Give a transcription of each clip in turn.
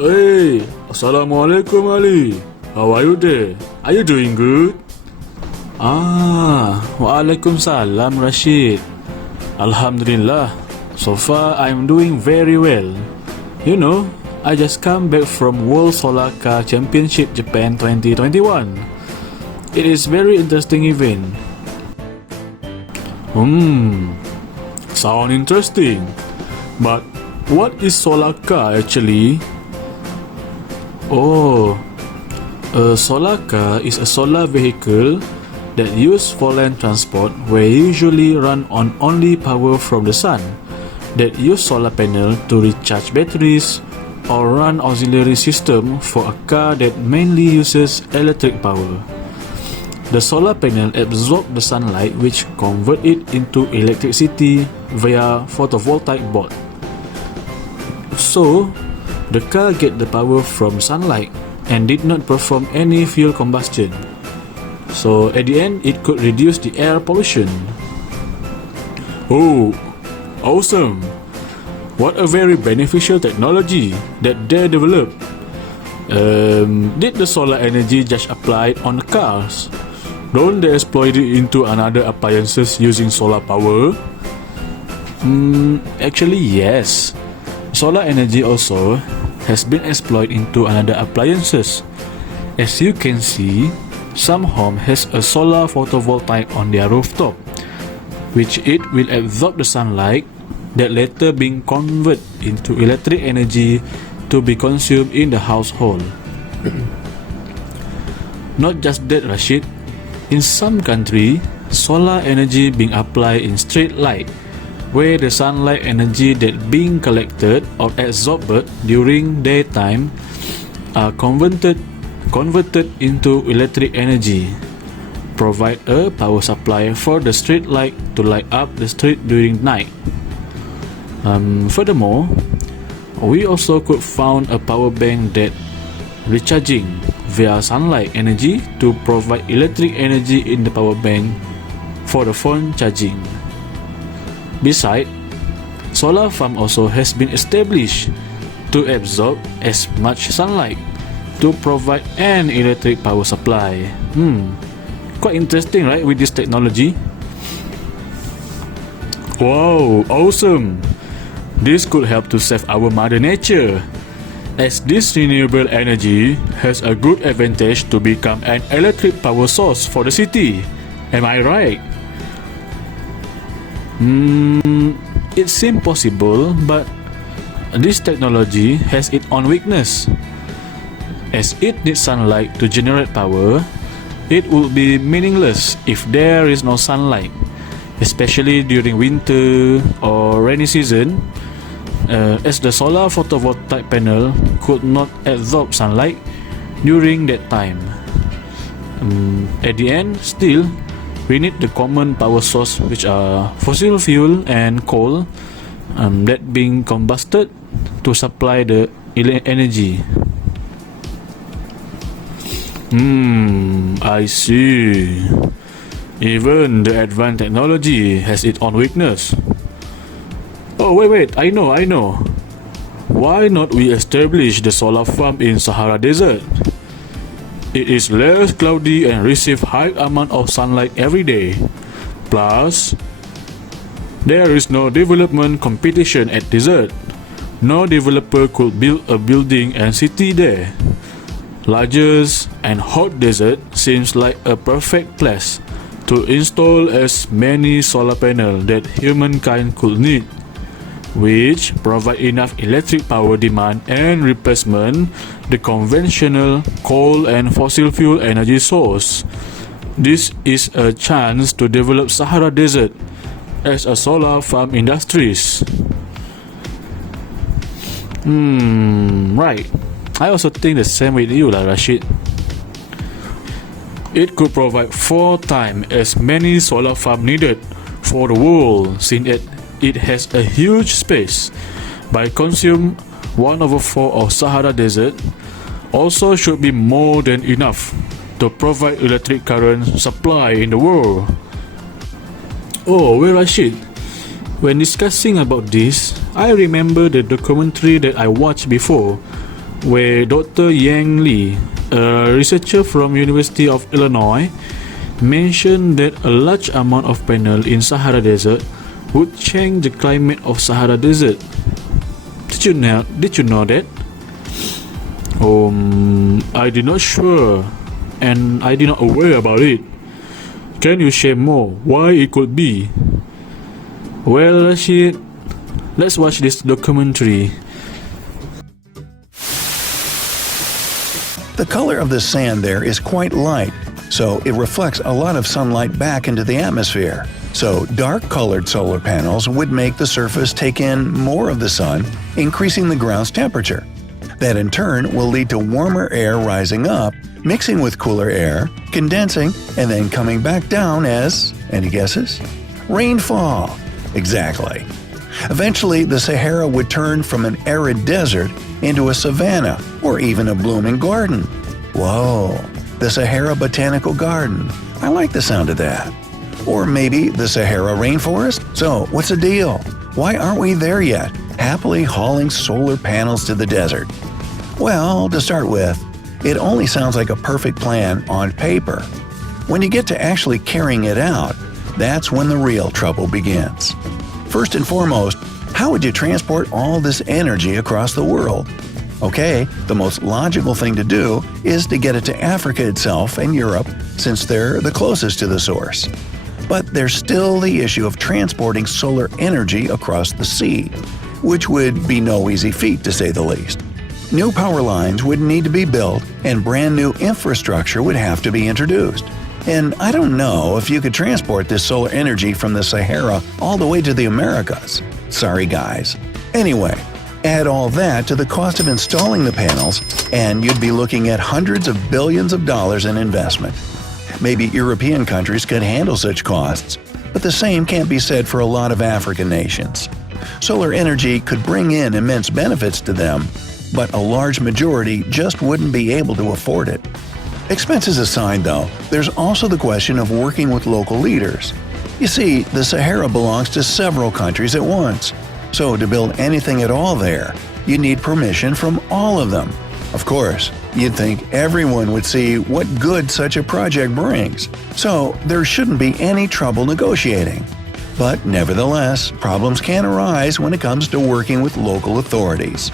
Hey, Assalamualaikum Ali. How are you there? Are you doing good? Waalaikumsalam Rashid. Alhamdulillah, so far I'm doing very well. You know, I just come back from World Solar Car Championship Japan 2021. It is very interesting event. Sound interesting. But what is solar car actually? A solar car is a solar vehicle that used for land transport where usually run on only power from the sun, that use solar panel to recharge batteries or run auxiliary system for a car that mainly uses electric power. The solar panel absorbs the sunlight which convert it into electricity via photovoltaic board. So, the car get the power from sunlight and did not perform any fuel combustion. So at the end, it could reduce the air pollution. Oh, awesome. What a very beneficial technology that they developed. Did the solar energy just apply on the cars? Don't they exploit it into another appliances using solar power? Actually yes. Solar energy also has been exploited into another appliances. As you can see, some home has a solar photovoltaic on their rooftop, which it will absorb the sunlight that later being converted into electric energy to be consumed in the household. Not just that, Rashid. In some country, solar energy being applied in street light, where the sunlight energy that being collected or absorbed during daytime are converted into electric energy, provide a power supply for the street light to light up the street during night. Furthermore, we also could found a power bank that recharging via sunlight energy to provide electric energy in the power bank for the phone charging. Besides, solar farm also has been established to absorb as much sunlight to provide an electric power supply. Quite interesting, right, with this technology? Wow, awesome. This could help to save our mother nature, as this renewable energy has a good advantage to become an electric power source for the city. Am I right? It seems possible, but this technology has its own weakness. As it needs sunlight to generate power, it would be meaningless if there is no sunlight, especially during winter or rainy season, as the solar photovoltaic panel could not absorb sunlight during that time. At the end, still, we need the common power source, which are fossil fuel and coal, that being combusted to supply the energy. I see. Even the advanced technology has its own weakness. Oh, wait, I know. Why not we establish the solar farm in Sahara Desert? It is less cloudy and receive high amount of sunlight every day. Plus, there is no development competition at desert. No developer could build a building and city there. Largest and hot desert seems like a perfect place to install as many solar panels that humankind could need, which provide enough electric power demand and replacement the conventional coal and fossil fuel energy source. This is a chance to develop Sahara Desert as a solar farm industries. Right. I also think the same with you, Rashid. It could provide 4 times as many solar farm needed for the world, since it has a huge space. By consume 1/4 of Sahara Desert, also should be more than enough to provide electric current supply in the world. Oh, well, Rashid, when discussing about this, I remember the documentary that I watched before, where Dr. Yang Li, a researcher from University of Illinois, mentioned that a large amount of panel in Sahara Desert would change the climate of Sahara Desert. Did you know that? I did not sure, and I did not aware about it. Can you share more why it could be? Well, Rashid, let's watch this documentary. The color of the sand there is quite light, so it reflects a lot of sunlight back into the atmosphere. So dark-colored solar panels would make the surface take in more of the sun, increasing the ground's temperature. That in turn will lead to warmer air rising up, mixing with cooler air, condensing, and then coming back down as, any guesses? Rainfall! Exactly. Eventually, the Sahara would turn from an arid desert into a savanna or even a blooming garden. Whoa, the Sahara Botanical Garden. I like the sound of that. Or maybe the Sahara rainforest? So, what's the deal? Why aren't we there yet, happily hauling solar panels to the desert? Well, to start with, it only sounds like a perfect plan on paper. When you get to actually carrying it out, that's when the real trouble begins. First and foremost, how would you transport all this energy across the world? Okay, the most logical thing to do is to get it to Africa itself and Europe, since they're the closest to the source. But there's still the issue of transporting solar energy across the sea, which would be no easy feat to say the least. New power lines would need to be built and brand new infrastructure would have to be introduced. And I don't know if you could transport this solar energy from the Sahara all the way to the Americas. Sorry guys. Anyway, add all that to the cost of installing the panels and you'd be looking at hundreds of billions of dollars in investment. Maybe European countries could handle such costs, but the same can't be said for a lot of African nations. Solar energy could bring in immense benefits to them, but a large majority just wouldn't be able to afford it. Expenses aside though, there's also the question of working with local leaders. You see, the Sahara belongs to several countries at once, so to build anything at all there, you need permission from all of them. Of course, you'd think everyone would see what good such a project brings, so there shouldn't be any trouble negotiating. But nevertheless, problems can arise when it comes to working with local authorities.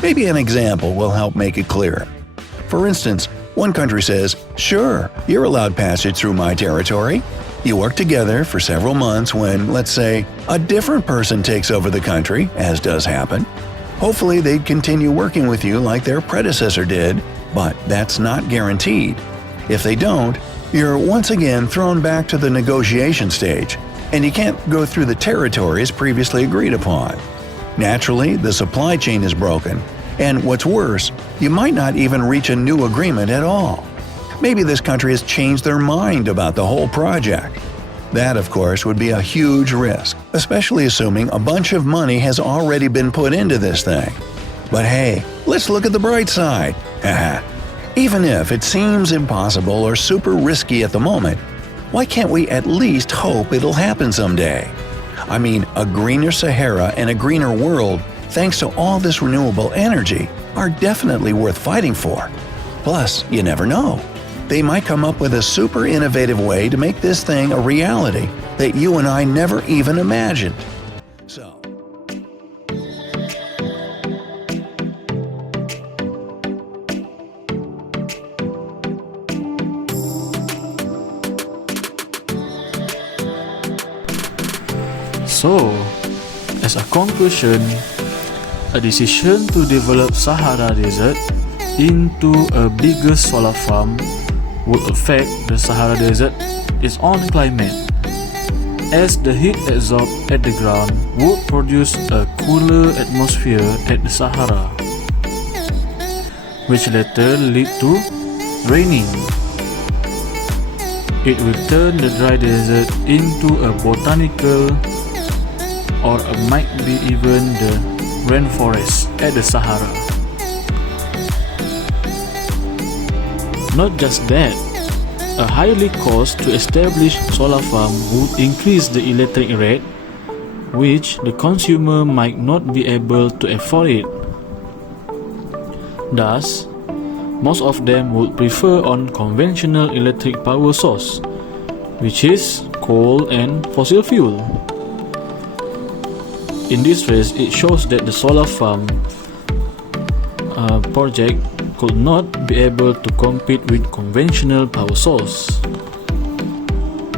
Maybe an example will help make it clearer. For instance, one country says, "Sure, you're allowed passage through my territory." You work together for several months when, let's say, a different person takes over the country, as does happen. Hopefully they'd continue working with you like their predecessor did, but that's not guaranteed. If they don't, you're once again thrown back to the negotiation stage, and you can't go through the territories previously agreed upon. Naturally, the supply chain is broken, and what's worse, you might not even reach a new agreement at all. Maybe this country has changed their mind about the whole project. That, of course, would be a huge risk, especially assuming a bunch of money has already been put into this thing. But hey, let's look at the bright side. Even if it seems impossible or super risky at the moment, why can't we at least hope it'll happen someday? I mean, a greener Sahara and a greener world, thanks to all this renewable energy, are definitely worth fighting for. Plus, you never know. They might come up with a super innovative way to make this thing a reality that you and I never even imagined. So, as a conclusion, a decision to develop Sahara Desert into a bigger solar farm would affect the Sahara Desert, its own climate, as the heat absorbed at the ground would produce a cooler atmosphere at the Sahara, which later lead to raining. It will turn the dry desert into a botanical or might be even the rainforest at the Sahara. Not just that, a higher cost to establish solar farm would increase the electric rate, which the consumer might not be able to afford it. Thus, most of them would prefer on conventional electric power source, which is coal and fossil fuel. In this phase, it shows that the solar farm project could not be able to compete with conventional power source.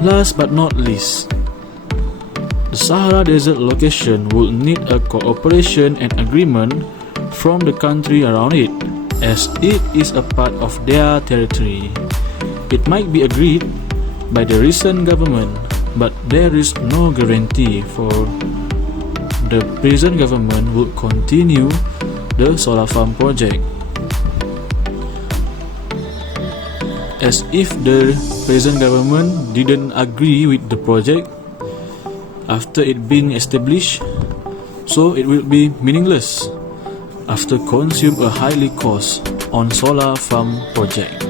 Last but not least, the Sahara Desert location would need a cooperation and agreement from the country around it, as it is a part of their territory. It might be agreed by the recent government, but there is no guarantee for the present government would continue the solar farm project, as if the present government didn't agree with the project after it being established, so it will be meaningless after consume a highly cost on solar farm project.